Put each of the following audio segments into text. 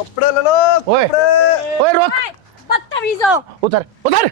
कपड़े ले लो। ओए ओए रोक, बदतमीज हो। उधर उधर।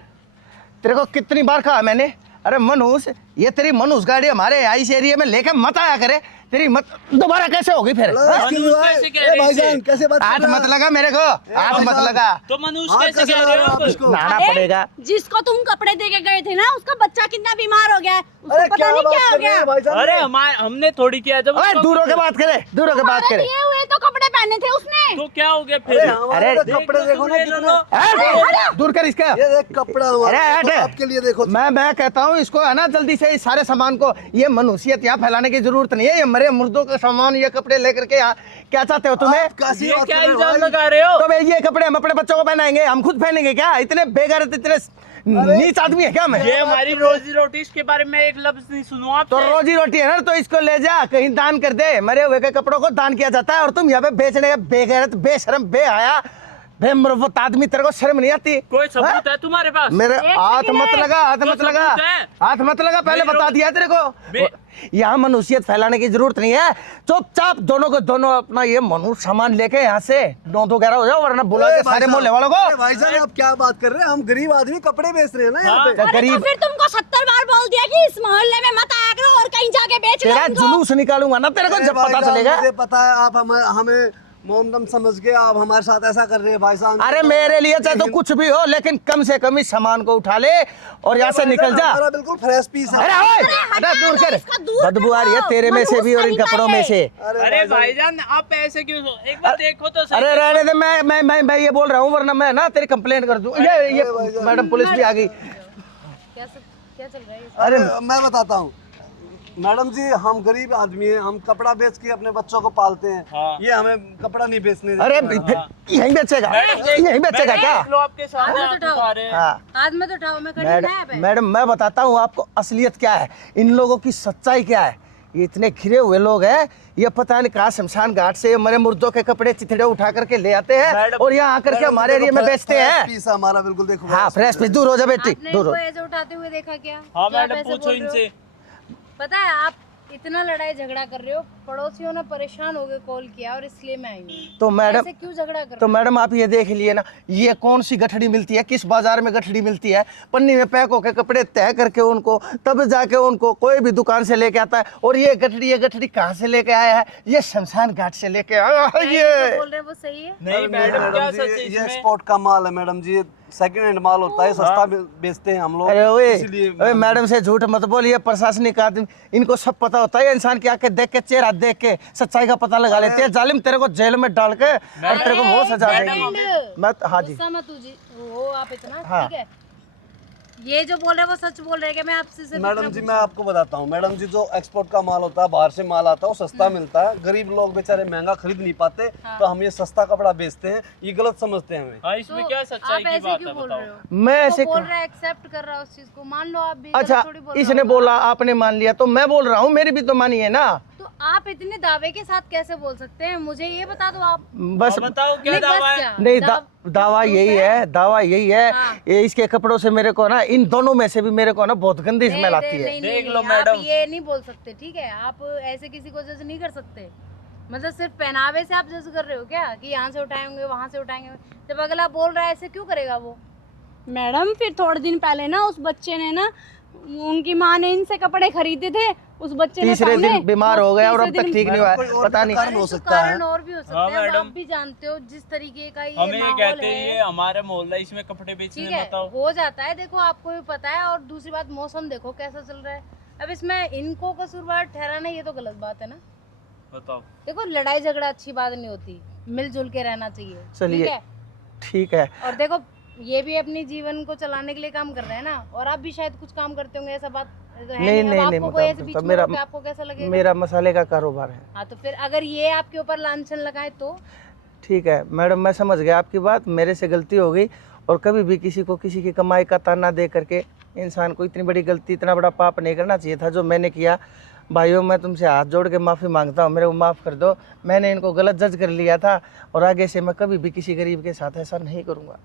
तेरे को कितनी बार कहा मैंने, अरे मनुष, ये तेरी मनुष गाड़ी हमारे इस एरिया में लेके मत आया करे। तेरी मत दोबारा कैसे होगी फिर? भाईजान कैसे बात हाथ मत लगा मेरे को, हाथ मत लगा। तो मनुष्य कैसे कह रहे हो आप? नहाना पड़ेगा। जिसको तुम कपड़े दे के गए थे ना, उसका बच्चा कितना बीमार हो गया है, उसको पता नहीं क्या हो गया। अरे हमने थोड़ी किया जब दूरों के बात करे, दूरों के बात करे। ये हुए तो कपड़े पहने थे उसने। तो क्या हो गया फिर? अरे कपड़े देखो ना कितने। दूर कर इसका। ये देख कपड़ा अरे आपके लिए देखो। मैं कहता हूँ इसको है ना, जल्दी से इस सारे सामान को, ये मनुष्यत यहाँ फैलाने की जरूरत नहीं है। ये मरे मुर्दों का सामान, ये कपड़े लेकर के यहाँ क्या चाहते हो तुम्हें? ये क्या इल्जाम लगा रहे हो? तो ये कपड़े हम अपने बच्चों को पहनाएंगे, हम खुद पहनेंगे क्या? इतने बेगैरत, इतने नीच आदमी है क्या मैं? ये हमारी रोजी रोटी, इसके बारे में एक लफ्ज नहीं सुनो आप। तो रोजी रोटी है ना, तो इसको ले जा कहीं दान कर दे। मरे हुए के कपड़ों को दान किया जाता है और तुम यहाँ पे बेचने का बेगैरत, बेशरम, बेहया, बेमुरव्वत आदमी, तेरे को शर्म नहीं आती? कोई सबूत है तुम्हारे पास? मेरे हाथ मत लगा, हाथ मत लगा, हाथ मत लगा, पहले बता दिया तेरे को। यहाँ मनुष्यत फैलाने की जरूरत नहीं है। चुपचाप दोनों को दोनों अपना ये मनुष्य सामान लेके यहाँ से 9-2-11 हो जाओ, वरना बुला के सारे मोहल्ले वालों को। भाईजान आप क्या बात कर रहे हैं? हम गरीब आदमी कपड़े बेच रहे हैं ना यहाँ पे। अरे तो फिर तुमको 70 बार बोल दिया कि इस मोहल्ले में मत आया करो और कहीं जाके बेच लो तेरा इनको। जुलूस निकालूंगा ना तेरे को, जब पता चलेगा। मुझे पता है आप हमें मोमदम समझ के आप हमारे साथ ऐसा कर रहे हैं भाईजान। अरे मेरे लिए चाहे तो कुछ भी हो, लेकिन कम से कम इस सामान को उठा ले और यहाँ से निकल जा। हमारा बिल्कुल फ्रेश पीस है। अरे ओए, दूर कर, बदबू आ रही है तेरे में से भी और इन कपड़ों में से। अरे भाईजान आप ऐसे क्यों? एक बार देखो तो सही। अरे रहने दे, मैं ये बोल रहा हूँ, वरना मैं ना तेरी कंप्लेंट कर दूं। ये मैडम पुलिस भी आ गई। क्या चल रहा है? अरे मैं बताता हूँ मैडम जी, हम गरीब आदमी हैं, हम कपड़ा बेच के अपने बच्चों को पालते हैं। हाँ। ये हमें कपड़ा नहीं बेचने देते। अरे यहीं बेचेगा, यहीं बेचेगा क्या? आपके सामने आप दिखा रहे हैं। हाथ में तो उठाओ, मैं खड़ी ना है। मैडम मैं बताता हूँ आपको असलियत क्या है, इन लोगों की सच्चाई क्या है। ये इतने घिरे हुए लोग हैं, ये पता नहीं कहाँ शमशान घाट से मरे मुर्दों के कपड़े चिथड़े उठा करके ले आते हैं और यहाँ आकर के हमारे एरिया में बेचते हैं। पीस हमारा बिल्कुल देखो। हाँ फ्रेश पीस। दूर हो जा बेटी, दूर हो। ऐसे उठाते हुए देखा क्या? हाँ मैडम पूछो इनसे। पता है आप इतना लड़ाई झगड़ा कर रहे हो, पड़ोसियों ने परेशान हो गए, कॉल किया और इसलिए मैं आई हूँ। तो मैडम ऐसे क्यों झगड़ा कर? तो मैडम आप ये देख लिए ना, ये कौन सी गठड़ी मिलती है, किस बाजार में गठड़ी मिलती है? पन्नी में पैक होकर कपड़े तय करके उनको, तब जाके उनको कोई भी दुकान से लेके आता है। और ये गठड़ी कहाँ से लेके आया है? ये शमशान घाट से लेके आया है। ये बोल रहे वो सही है? नहीं मैडम क्या सच है ये इसमें? एक्सपोर्ट का माल है मैडम जी, ये सेकंड हैंड माल होता है, सस्ता बेचते हैं हम लोग। अरे ओए इसलिए मैडम से झूठ मत बोल, ये प्रशासनिक आदमी, इनको सब पता होता है। इंसान की आंखें देख के, चेहरा देख के सच्चाई का पता लगा लेते हैं। जालिम, तेरे को जेल में डाल के और तेरे को वो सजा देंगे। मैं हाँ जी, गुस्सा मत हो आप इतना। हाँ। ठीक है, ये जो बोल रहे हैं वो सच बोल रहे हैं कि मैं आपसे सिर्फ मैडम इतना जी मैं आपको बताता हूँ मैडम जी, जो एक्सपोर्ट का माल होता है, बाहर से माल आता है, वो सस्ता मिलता है। गरीब लोग बेचारे महंगा खरीद नहीं पाते, तो हम ये सस्ता कपड़ा बेचते हैं। ये गलत समझते हैं हमें। हाँ इसमें क्या सच्चाई आप की ऐसे बात क्यों है बोल बताओ? रहे हो? मैं वो ऐसे बोल रहा है, एक्सेप्ट कर रहा है उस चीज को, मान लो आप भी। अच्छा, थोड़ी बोल रहा इसने होगा। बोला, आपने मान लिया, तो मैं बोल रहा हूँ, मेरी भी तो मानी है ना। तो आप इतने दावे के साथ कैसे बोल सकते हैं? मुझे ये बता दो आप। बस बताओ क्या नहीं, बस दावा है? क्या? नहीं, दावा यही है, दावा यही है। हाँ। ये इसके कपड़ों से मेरे को ना, इन दोनों में से भी मेरे को ना बहुत गंदी स्मेल आती है। नहीं, देख नहीं, लो आप मैडम। ये नहीं बोल सकते, ठीक है? आप ऐसे किसी को जज नहीं कर सकते। मतलब सिर्फ पहनावे से आप जज कर रहे हो क्या कि यहाँ से उठाएंगे वहाँ से उठाएंगे? जब अगला बोल रहा है ऐसे क्यों करेगा वो? मैडम फिर थोड़े दिन पहले ना उस बच्चे ने ना, उनकी माँ ने इनसे कपड़े खरीदे थे, उस बच्चे ने तीसरे दिन बीमार हो गया और अब तीसरे तक दिन- ठीक नहीं हुआ कोई है, और पता नहीं। कारण हो सकता है। कारण और भी हो सकते हाँ, हैं। अब मैडम। आप भी जानते हो जिस तरीके का ये हमें ये माहौल कहते हैं है। ये हमारे मोहल्ला, इसमें कपड़े बेचने ठीक है, बताओ। हो जाता है, देखो आपको भी पता है। और दूसरी बात, मौसम देखो कैसा चल रहा है। अब इसमें इनको कसूरवार ठहराना ये तो गलत बात है ना। बताओ देखो लड़ाई झगड़ा अच्छी बात नहीं होती, मिलजुल के रहना चाहिए। चलिए। ठीक है? ठीक है, और देखो ये भी अपनी जीवन को चलाने के लिए काम कर रहे हैं ना, और आप भी शायद कुछ काम करते होंगे, ऐसा बात है नहीं, अब नहीं, आपको नहीं, कोई ऐसे बीच मतलब में मेरा- रोके आपको कैसा लगेगा? मेरा मसाले का कारोबार है। हाँ, तो फिर अगर ये आपके ऊपर लांछन लगाए तो? ठीक है मैडम, मैं समझ गया आपकी बात, मेरे से गलती हो गई। और कभी भी किसी को किसी की कमाई का ताना दे करके इंसान को इतनी बड़ी गलती, इतना बड़ा पाप नहीं करना चाहिए था जो मैंने किया। भाइयों मैं तुमसे हाथ जोड़ के माफ़ी मांगता हूँ, मेरे को माफ़ कर दो। मैंने इनको गलत जज कर लिया था और आगे से मैं कभी भी किसी गरीब के साथ ऐसा नहीं करूँगा।